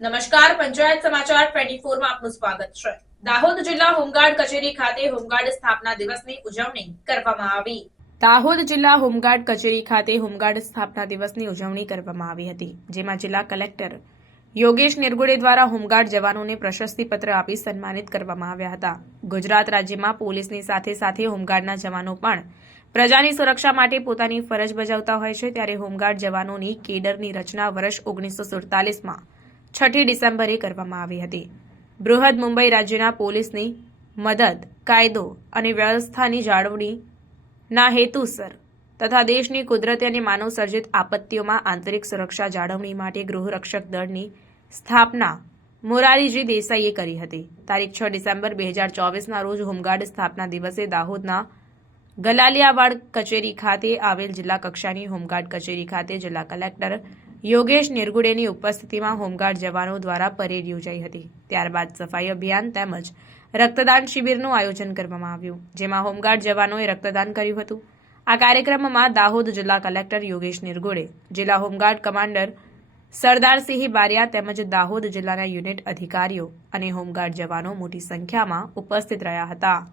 નમસ્કાર, પંચાયત સમાચાર ટ્વેન્ટી માં આપનું સ્વાગત છે. દાહોદ જિલ્લા હોમગાર્ડ કચેરી ખાતે હોમગાર્ડ સ્થાપના દિવસની ઉજવણી કરવામાં આવી. દાહોદ જિલ્લા હોમગાર્ડ કચેરી ખાતે હોમગાર્ડ સ્થાપના દિવસની ઉજવણી કરવામાં આવી હતી, જેમાં જિલ્લા કલેક્ટર યોગેશ નિર્ગુડે દ્વારા હોમગાર્ડ જવાનોને પ્રશસ્તિપત્ર આપી સન્માનિત કરવામાં આવ્યા હતા. ગુજરાત રાજ્યમાં પોલીસની સાથે સાથે હોમગાર્ડના જવાનો પણ પ્રજાની સુરક્ષા માટે પોતાની ફરજ બજાવતા હોય છે, ત્યારે હોમગાર્ડ જવાનોની કેડરની રચના વર્ષ ઓગણીસો સુડતાલીસમાં છઠ્ઠી ડિસેમ્બરે કરવામાં આવી હતી. બૃહદ મુંબઈ રાજ્યના પોલીસની મદદ, કાયદો અને વ્યવસ્થાની જાળવણીના હેતુસર તથા દેશની કુદરતી અને માનવ આપત્તિઓમાં આંતરિક સુરક્ષા જાળવણી માટે ગૃહરક્ષક દળની સ્થાપના મોરારીજી દેસાઈએ કરી હતી. તારીખ છ ડિસેમ્બર બે હજાર ચોવીસના રોજ હોમગાર્ડ સ્થાપના દિવસે દાહોદના ગલાલિયાવાડ કચેરી ખાતે આવેલ જિલ્લા કક્ષાની હોમગાર્ડ કચેરી ખાતે જિલ્લા કલેક્ટર યોગેશ નિર્ગુડેની ઉપસ્થિતિમાં હોમગાર્ડ જવાનો દ્વારા પરેડ યોજાઈ હતી. ત્યારબાદ સફાઈ અભિયાન તેમજ રક્તદાન શિબિરનું આયોજન કરવામાં આવ્યું, જેમાં હોમગાર્ડ જવાનોએ રક્તદાન કર્યું હતું. આ કાર્યક્રમમાં દાહોદ જિલ્લા કલેક્ટર યોગેશ નિર્ગુડે, જિલ્લા હોમગાર્ડ કમાન્ડર સરદારસિંહ બારિયા તેમજ દાહોદ જિલ્લાના યુનિટ અધિકારીઓ અને હોમગાર્ડ જવાનો મોટી સંખ્યામાં ઉપસ્થિત રહ્યા હતા.